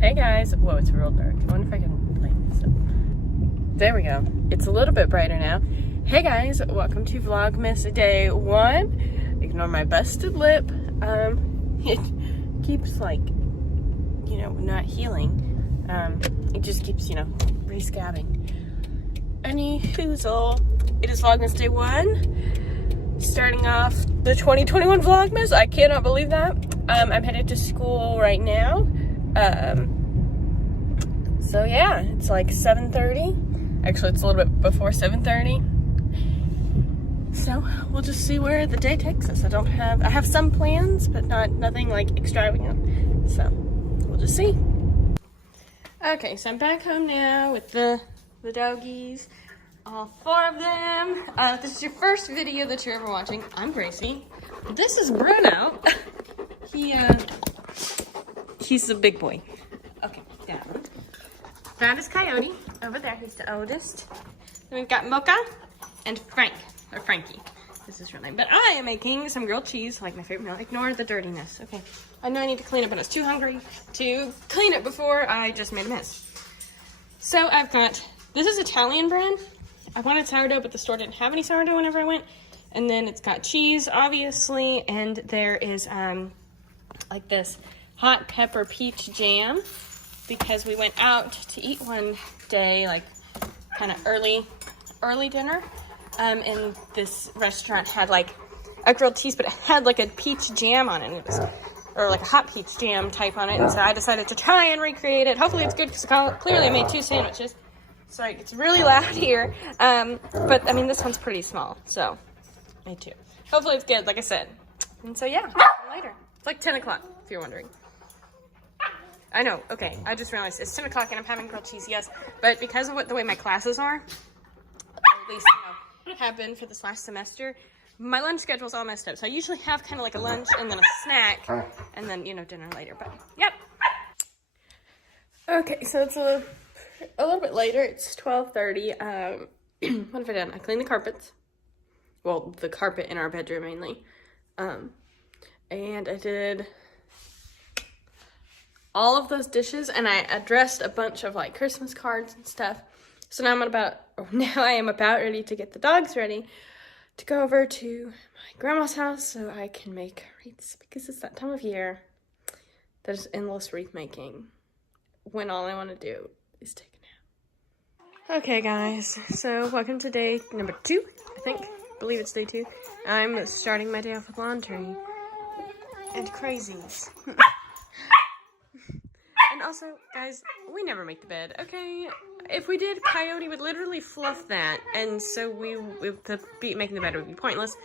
Hey guys, whoa, it's real dark. I wonder if I can lighten this up. There we go. It's a little bit brighter now. Hey guys, welcome to Vlogmas day 1. Ignore my busted lip. It keeps like, not healing. It just keeps, re-scabbing. Anyhoozle, it is Vlogmas day 1. Starting off the 2021 Vlogmas. I cannot believe that. I'm headed to school right now. So yeah, it's like 7:30. Actually, it's a little bit before 7:30. So we'll just see where the day takes us. I have some plans, but nothing like extravagant. So we'll just see. Okay, so I'm back home now with the doggies. All 4 of them. If this is your first video that you're ever watching, I'm Gracie. This is Bruno. He's the big boy. Okay, down. That is Coyote over there. He's the oldest. Then we've got Mocha and Frank, or Frankie. This is his real name. But I am making some grilled cheese, like my favorite meal. Ignore the dirtiness. Okay. I know I need to clean it, but I was too hungry to clean it before I just made a mess. So I've got, this is Italian bread. I wanted sourdough, but the store didn't have any sourdough whenever I went. And then it's got cheese, obviously, and there is like this hot pepper peach jam, because we went out to eat one day, like kind of early dinner, and this restaurant had like a grilled cheese, but it had like a peach jam on it, or like a hot peach jam type on it, and so I decided to try and recreate it. Hopefully it's good, because clearly I made 2 sandwiches. Sorry, it's really loud here, but I mean, this one's pretty small, so I made 2. Hopefully it's good, like I said. And so yeah, later. It's like 10 o'clock, if you're wondering. I know, okay, I just realized it's 10 o'clock and I'm having grilled cheese, yes, but because of the way my classes are, or at least, have been for this last semester, my lunch schedule's all messed up. So I usually have kind of like a lunch and then a snack, and then, dinner later, but yep. Okay, so it's a little bit later. It's 12:30. What have I done? I cleaned the carpets. Well, the carpet in our bedroom mainly. And I did all of those dishes, and I addressed a bunch of like Christmas cards and stuff. So now I am about ready to get the dogs ready to go over to my grandma's house so I can make wreaths, because it's that time of year. There's endless wreath making when all I want to do is take a nap. Okay guys, so welcome to day number 2, I believe it's day 2. I'm starting my day off with laundry and crazies. And also, guys, we never make the bed, okay? If we did, Coyote would literally fluff that, and so making the bed would be pointless.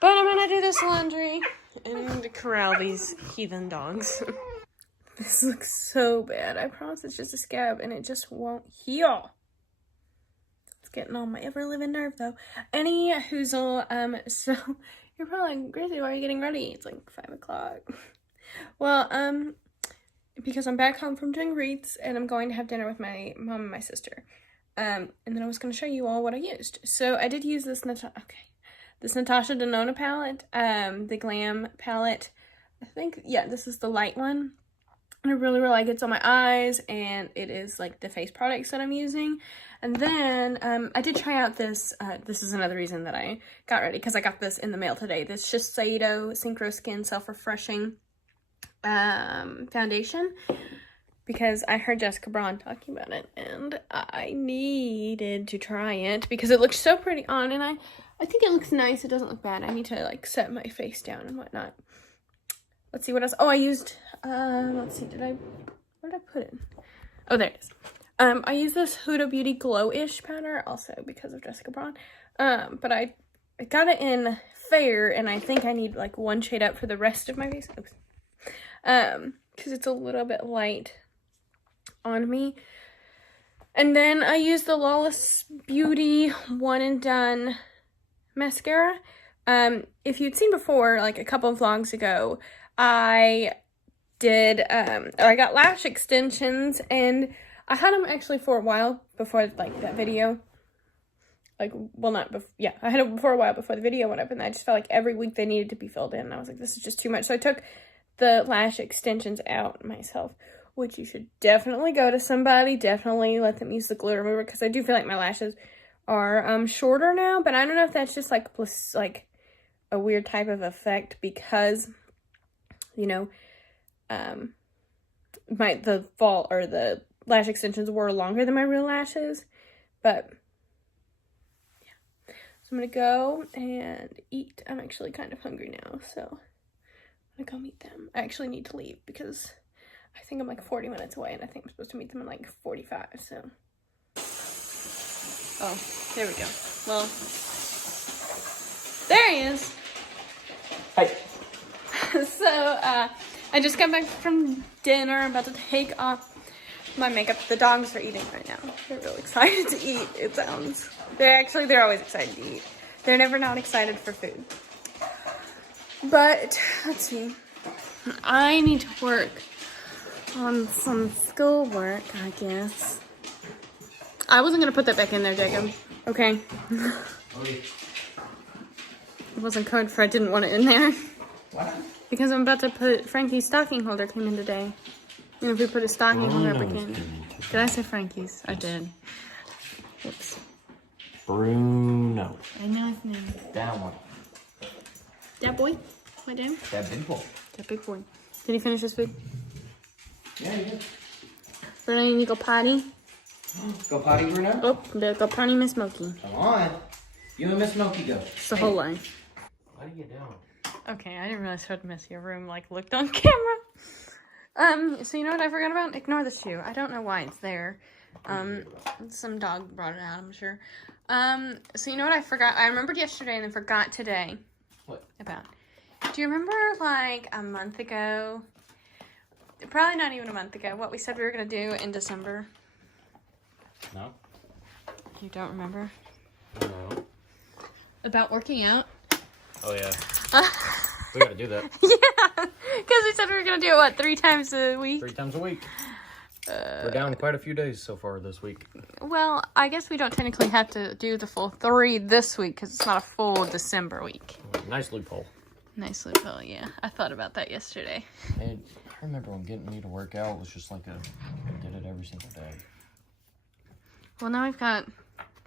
But I'm gonna do this laundry and corral these heathen dogs. This looks so bad. I promise it's just a scab, and it just won't heal. It's getting on my ever-living nerve, though. Anyhoozle, so you're probably like, Gracie, why are you getting ready? It's like 5 o'clock. Well, because I'm back home from doing wreaths, and I'm going to have dinner with my mom and my sister. And then I was going to show you all what I used. So I did use this Natasha Denona palette, the Glam palette. This is the light one. And I really, really like it. It's on my eyes, and it is like the face products that I'm using. And then I did try out this. This is another reason that I got ready, because I got this in the mail today. This Shiseido Synchro Skin Self-Refreshing foundation, because I heard Jessica Braun talking about it, and I needed to try it because it looks so pretty on, and I think it looks nice. It doesn't look bad. I need to like set my face down and whatnot. Let's see what else. Oh, I used let's see, where did I put it? Oh, there it is. I use this Huda Beauty Glow-ish powder, also because of Jessica Braun, but I got it in fair, and I think I need like 1 shade up for the rest of my face. Oops. Because it's a little bit light on me. And then I used the Lawless Beauty One and Done mascara. If you'd seen before, like a couple of vlogs ago, I got lash extensions, and I had them actually for a while before like that video. I had them for a while before the video went up, and I just felt like every week they needed to be filled in, and I was like, this is just too much. So I took the lash extensions out myself. which you should definitely go to somebody. Definitely let them use the glue remover, because I do feel like my lashes are shorter now, but I don't know if that's just like a weird type of effect, because you know, the lash extensions were longer than my real lashes. But yeah, so I'm gonna go and eat. I'm actually kind of hungry now, so I'm gonna go meet them. I actually need to leave because I think I'm like 40 minutes away, and I think I'm supposed to meet them in like 45, so. Oh, there we go. Well, there he is. Hi. So, I just got back from dinner. I'm about to take off my makeup. The dogs are eating right now. They're really excited to eat, it sounds. They're always excited to eat. They're never not excited for food. But, let's see. I need to work on some schoolwork, I guess. I wasn't going to put that back in there, Jacob. Okay. It wasn't code for I didn't want it in there. What? Because I'm about to put Frankie's stocking holder came in today. And if we put a stocking holder back in. Did I say Frankie's? I did. Oops. Bruno. I know his name. That one. That boy? My name? That big boy. That big boy. Did he finish his food? Yeah, he did. Bruno, you need to go potty? Go potty, Bruno? Oh, better go potty, Miss Smokey. Come on. You and Miss Smokey go. It's the whole line. What are you doing? Okay, I didn't realize how messy your room looked on camera. So you know what I forgot about? Ignore the shoe. I don't know why it's there. Some dog brought it out, I'm sure. So you know what I forgot? I remembered yesterday and then forgot today. What? About. Do you remember like a month ago? Probably not even a month ago. What we said we were gonna do in December. No. You don't remember? No. About working out? Oh, yeah. We gotta do that. Yeah, because we said we were gonna do it, what, 3 times a week? 3 times a week. We're down quite a few days so far this week. Well, I guess we don't technically have to do the full 3 this week because it's not a full December week. Nice loophole. Nice loophole, yeah. I thought about that yesterday. And I remember when getting me to work out was just like I did it every single day. Well, now we've got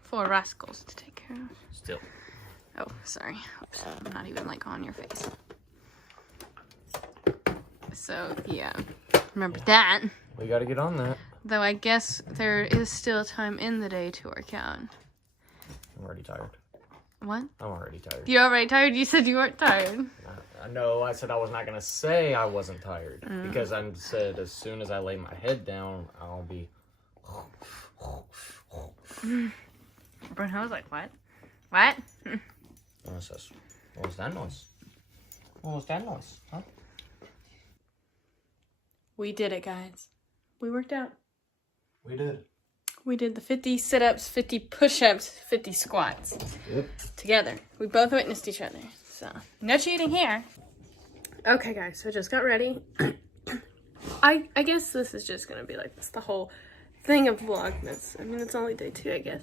4 rascals to take care of. Still. Oh, sorry. Oops. I'm not even like on your face. So, yeah. Remember that. We gotta get on that. Though I guess there is still time in the day to work out. I'm already tired. What? I'm already tired. You're already tired? You said you weren't tired. I know. I said I was not gonna say I wasn't tired because I said as soon as I lay my head down, I'll be. Bruno was like, what? What? What was that noise? What was that noise? Huh? We did it, guys. We worked out. We did. We did the 50 sit-ups, 50 push-ups, 50 squats. Yep. Together. We both witnessed each other. So, no cheating here. Okay, guys. So, I just got ready. I guess this is just going to be like this, the whole thing of Vlogmas. I mean, it's only day 2, I guess.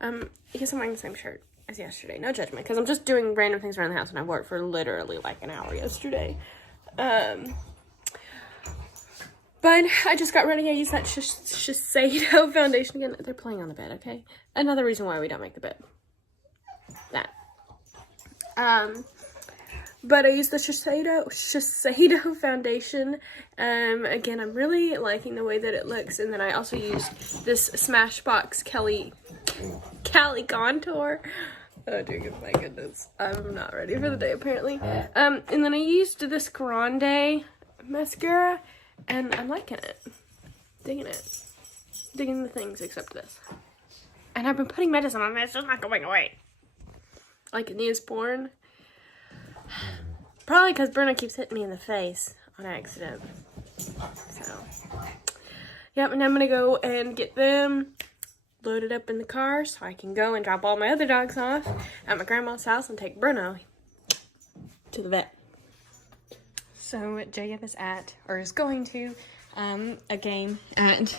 I guess I'm wearing the same shirt as yesterday. No judgment, because I'm just doing random things around the house, and I worked for literally like an hour yesterday. But I just got ready. I used that Shiseido foundation again. They're playing on the bed, okay? Another reason why we don't make the bed. That. But I used the Shiseido foundation. Again, I'm really liking the way that it looks. And then I also used this Smashbox Cali Contour. Oh, dear, my goodness. I'm not ready for the day, apparently. And then I used this Grande mascara. And I'm liking it. Digging it. Digging the things except this. And I've been putting medicine on this. It's just not going away. Like a Neosporin. Probably because Bruno keeps hitting me in the face on accident. So. Yep, and I'm going to go and get them loaded up in the car so I can go and drop all my other dogs off at my grandma's house and take Bruno to the vet. So Jacob is is going to, a game at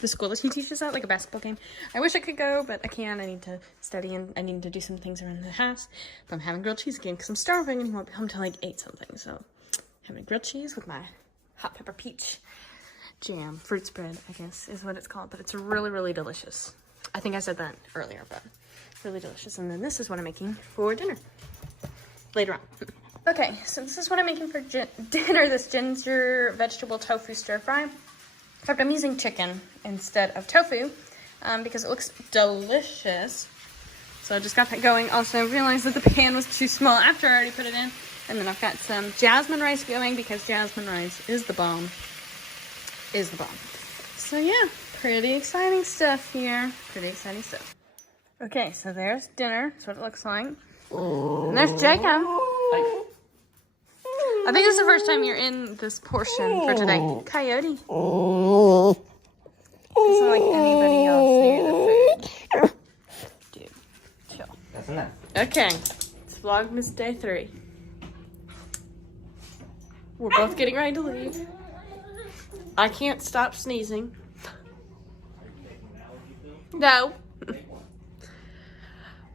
the school that he teaches at, like a basketball game. I wish I could go, but I can't. I need to study and I need to do some things around the house. But I'm having grilled cheese again because I'm starving and he won't be home till like 8 something. So having grilled cheese with my hot pepper peach jam, fruit spread, I guess is what it's called, but it's really, really delicious. I think I said that earlier, but really delicious. And then this is what I'm making for dinner later on. Okay, so this is what I'm making for dinner, this ginger vegetable tofu stir fry. Except I'm using chicken instead of tofu because it looks delicious. So I just got that going. Also, I realized that the pan was too small after I already put it in. And then I've got some jasmine rice going because jasmine rice is the bomb. So yeah, pretty exciting stuff here. Pretty exciting stuff. Okay, so there's dinner. That's what it looks like. And there's Jacob. I think this is the first time you're in this portion for today. Coyote. Doesn't like anybody else near the food. Dude, chill. That's enough. Okay, it's Vlogmas day 3. We're both getting ready to leave. I can't stop sneezing. No.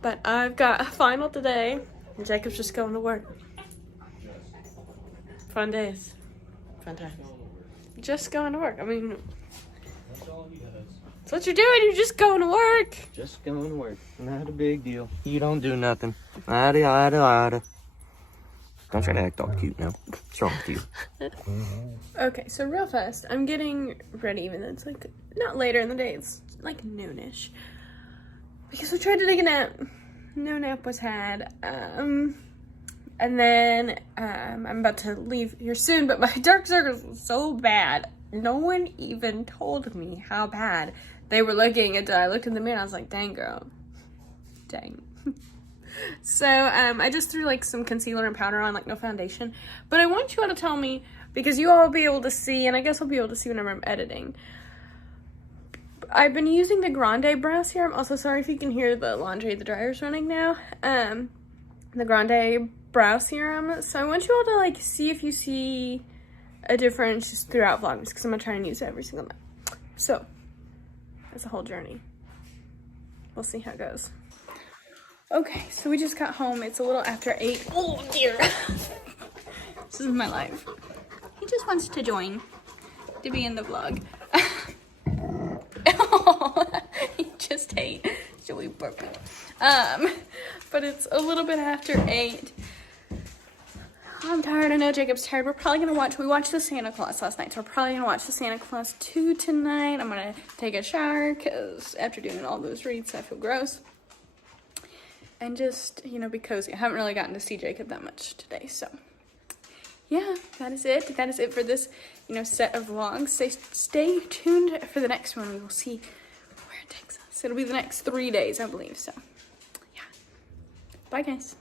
But I've got a final today, and Jacob's just going to work. Fun days. Fun times. Just going to work. I mean, that's what you're doing. You're just going to work. Just going to work. Not a big deal. You don't do nothing. Lada. Don't try to act all cute now. What's wrong with you? Okay, so real fast, I'm getting ready, even though it's like not later in the day, it's like noonish. Because we tried to take a nap. No nap was had. And then I'm about to leave here soon, but my dark circles were so bad. No one even told me how bad they were looking until I looked in the mirror and I was like, dang girl. Dang. So I just threw like some concealer and powder on, like no foundation. But I want you all to tell me, because you all will be able to see, and I guess I'll be able to see whenever I'm editing. I've been using the Grande brow serum. Also, sorry if you can hear the laundry, the dryer's running now. The Grande brow serum. So I want you all to like see if you see a difference just throughout Vlogmas, because I'm gonna try and use it every single night. So it's a whole journey. We'll see how it goes. Okay, so we just got home. It's a little after 8. Oh dear. This is my life. He just wants to join, to be in the vlog. Oh, he just ate. So we burping. But it's a little bit after 8. I'm tired. I know Jacob's tired. We're probably gonna watch. We watched the Santa Claus last night, so we're probably gonna watch the Santa Claus 2 tonight. I'm gonna take a shower because after doing all those reads, I feel gross. And just, you know, be cozy. I haven't really gotten to see Jacob that much today, so yeah, that is it. That is it for this, you know, set of vlogs. Stay tuned for the next one. We will see where it takes us. It'll be the next 3 days, I believe, so yeah. Bye, guys.